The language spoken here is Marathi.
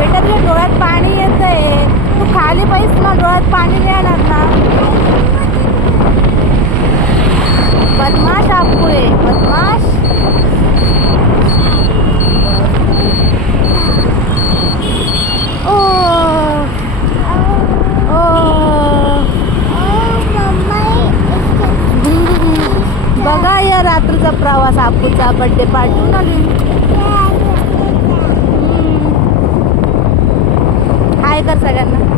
बेटा तुझ्या डोळ्यात पाणी येतंय, तू खाली पैस ना, डोळ्यात पाणी नाही येणार ना. बदमाश आपू आहे, बदमाश. ओ बघा या रात्रीचा प्रवास, आपूचा बर्थडे पार्टी ना. हाय कर सगळ्यांना.